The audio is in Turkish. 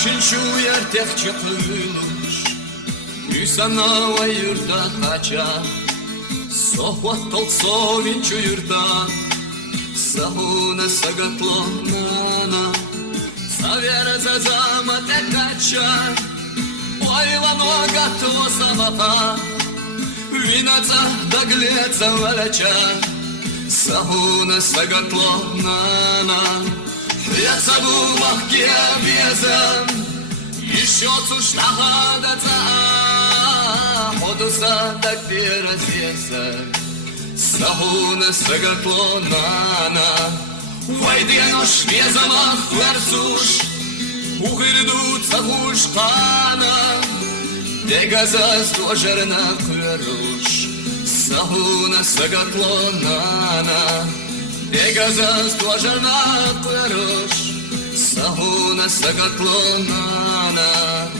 Üçüncü yertek çıkılmış Üsana ve yurda kaça Sohvat tolso vinçu yurda Sahuna sagatlо Нана Savera zazama tekača Ojla noga to samapa Vinaca da gljeca valača Sahuna sagatlо Нана Я саду махкия везам Еще цуштаха даца Ходуса так перезеса Сахуна сагатло Нана Вайденош везамах версуш Ухирду цагушкана Дегазас дожерна кверуш Сахуна сагатло Нана Дегазас дожерна кверуш Сахуна сагатло Нана